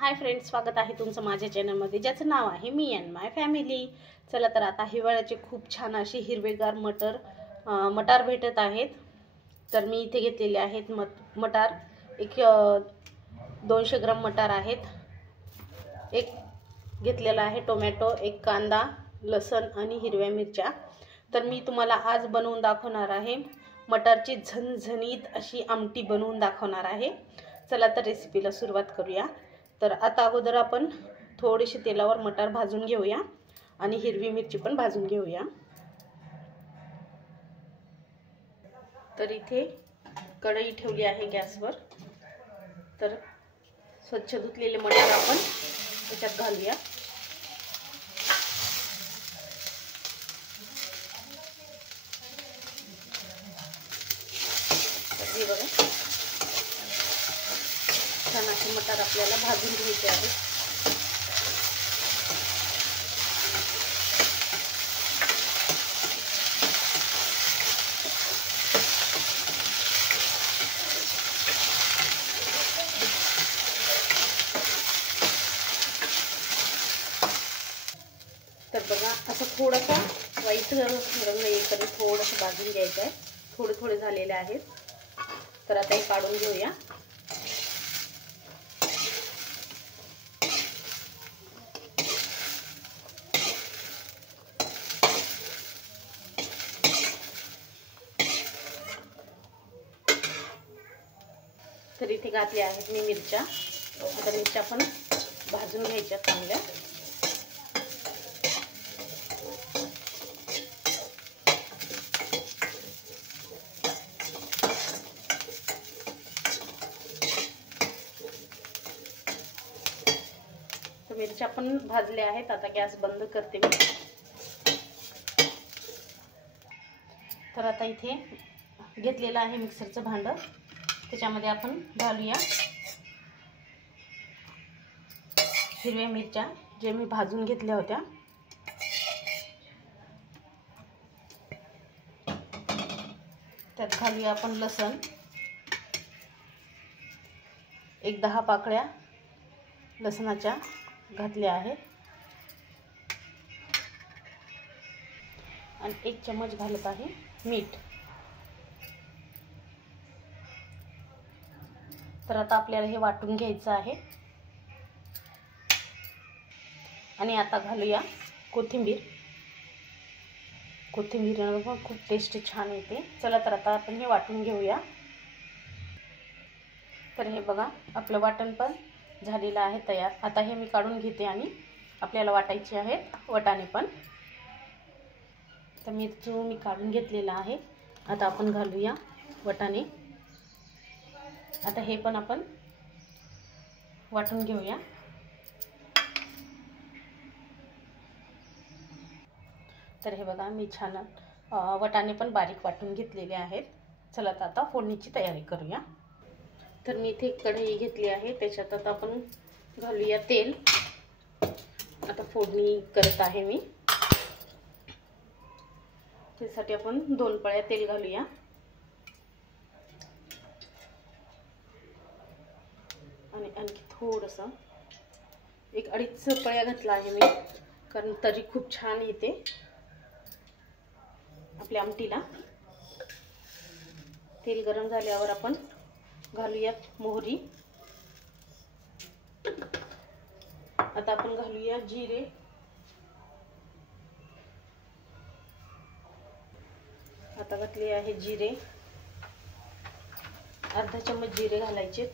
Hi friends, स्वागत आहे तुमचं माझ्या चॅनलमध्ये ज्याचं नाव आहे मी अँड माय फॅमिली। चला तर आता हिवाळ्याचे खूप छान असे हिरवेगार मटार भेटत आहेत। तर मी इथे घेतलेले आहेत मटार। एक 200 ग्राम मटार आहेत। एक घेतलेला आहे टोमॅटो, एक कांदा, लसूण आणि हिरव्या मिरच्या। तर मी तुम्हाला आज बनवून दाखवणार आहे मटारची झणझणीत अशी आमटी बनवून दाखवणार आहे। चला तर रेसिपीला सुरुवात करूया। तर आता अगोदर आपण थोडेसे तेलावर मटार भाजून घेऊया आणि हिरवी मिरची पण भाजून घेऊया। तर इथे कढई ठेवली आहे गॅसवर। तर स्वच्छ धुतलेले मटार आपण त्याच्यात घालूया। तर हे बघा, छान असे मटार आपल्याला भाजून घ्यायचे आहेत। तर बघा, असं थोडासा व्हाईट रंग येईपर्यंत थोडंसं भाजून घ्यायचं आहे। थोडे थोडे झालेले आहेत। तर आता हे काढून घेऊया। तर इथे घातल्या आहेत मी मिरच्या। आता मिरच्या पण भाजून घ्यायच्या चांगल्या। तर मिरच्या पण भाजल्या आहेत। आता गॅस बंद करते मी। तर आता इथे घेतलेलं आहे मिक्सरचं भांडं। त्याच्यामध्ये आपण घालूया हिरव्या मिरच्या जे मी भाजून घेतल्या होत्या। त्यात घालूया आपण लसूण, एक 10 पाकळ्या लसणाच्या घातल्या आहेत आणि 1 चम्मच घालत आहे मीठ। तर आता आपल्याला हे वाटून घ्यायचं आहे। आणि आता घालूया कोथिंबीर। कोथिंबीरनं पण खूप टेस्ट छान येते। चला तर आता आपण हे वाटून घेऊया। तर हे बघा, आपलं वाटण पण झालेलं आहे तयार। आता हे मी काढून घेते आणि आपल्याला वाटायचे आहेत वाटाणे पण। तर मिरची मी काढून घेतलेला आहे। आता आपण घालूया वाटाणे। आता हे पण आपण वाटून घेऊया। तर हे बघा, मी छान वाटाणे पण बारीक वाटून घेतलेले आहेत। चला तर आता फोडणीची तयारी करूया। तर मी इथे कढई घेतली आहे। त्याच्यात आता आपण घालूया तेल। आता फोडणी करत आहे मी। त्यासाठी आपण 2 पळ्या तेल घालूया। आणि आणखी थोडंसं 1-2.5 पळ्या घातला आहे मी, कारण तरी खूप छान येते आपल्या आमटीला। तेल गरम झाल्यावर आपण घालूया मोहरी। आता आपण घालूया जिरे। आता घातले आहे जिरे, अर्धा चम्मच जिरे घालायचे।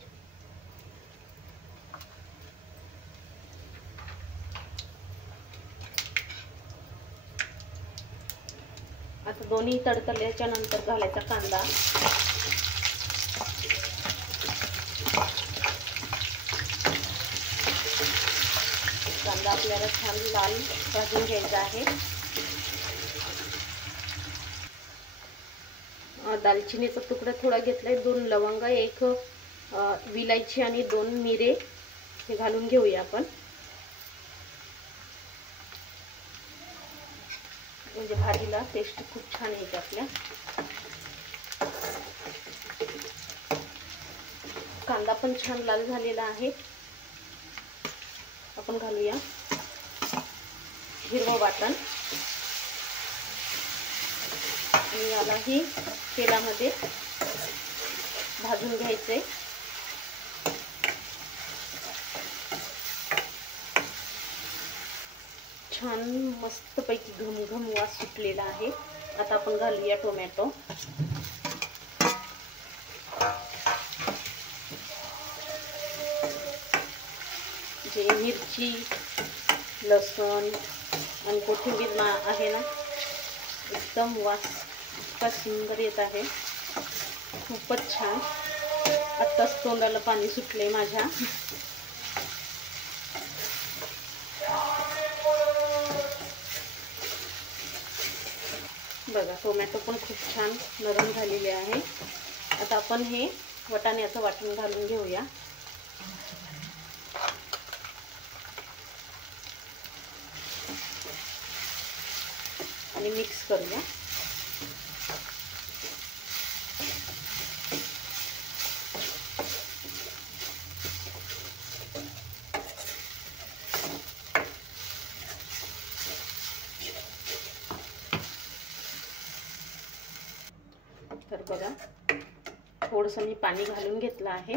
आता दोन्ही तडतडल्याच्या नंतर घालायचा कांदा। कांदा आपल्याला छान लाल भाजून घ्यायचा आहे। दालचिनीचा तुकडा थोडा घेतलाय, 2 लवंग, 1 विलायची आणि 2 मिरे हे घालून घेऊया आपण। म्हणजे भाजीला टेस्ट खूप छान येते आपल्या। कांदा पण छान लाल झालेला आहे। आपण घालूया हिरवं वाटण आणि यालाही तेलामध्ये भाजून घ्यायचे। छान मस्तपैकी घमघम वास सुटलेला आहे। आता आपण घालूया टोमॅटो। जे मिरची, लसूण आणि कोथिंबीर आहे ना, एकदम वास इतका सुंदर येत आहे, खूपच छान। आत्ताच तोंडाला पाणी सुटले माझ्या। बघा टोमॅटो पण खूप छान नरम झालेले आहे। आता आपण हे वाटाण्याचं वाटण घालून घेऊया आणि मिक्स करूया। तर बघा थोडंसं मी पाणी घालून घेतलं आहे।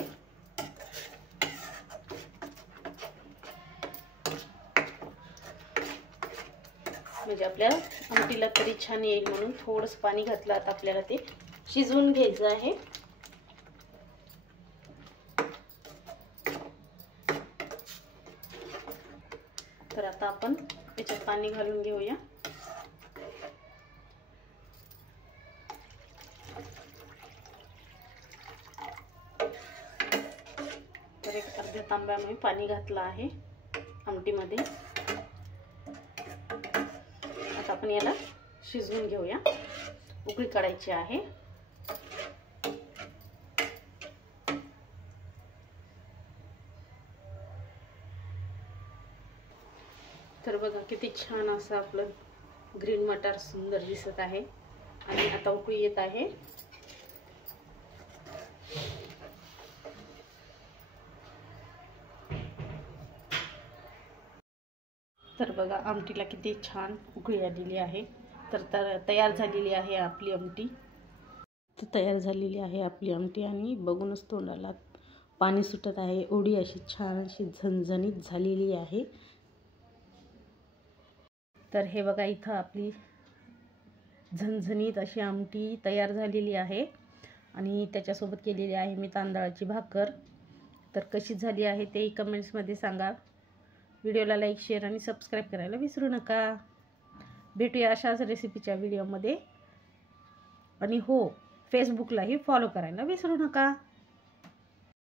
म्हणजे आपल्या आमटीला तरी छान येईल म्हणून थोडंसं पाणी घातलं। आता आपल्याला ते शिजवून घ्यायचं आहे। तर आता आपण याच्यात पाणी घालून घेऊया। तर एक अर्ध्या तांब्यामध्ये पाणी घातलं आहे आमटीमध्ये। आता आपण याला शिजवून घेऊया, उकळी काढायची आहे। तर बघा किती छान असं आपलं ग्रीन मटार सुंदर दिसत आहे आणि आता उकळी येत आहे। तर बघा आमटीला किती छान उकळी आलेली आहे। तर तयार झालेली आहे आपली आमटी। तर तयार झालेली आहे आपली आमटी आणि बघूनच तोंडाला पाणी सुटत आहे, एवढी अशी छान अशी झणझणीत झालेली आहे। तर हे बघा इथं आपली झणझणीत अशी आमटी तयार झालेली आहे आणि त्याच्यासोबत केलेली आहे मी तांदळाची भाकर। तर कशी झाली आहे ते कमेंट्समध्ये सांगा। व्हिडिओला लाईक, शेअर आणि सबस्क्राईब करायला विसरू नका। भेटूया अशाच रेसिपीच्या व्हिडिओमध्ये आणि हो, फेसबुकलाही फॉलो करायला विसरू नका।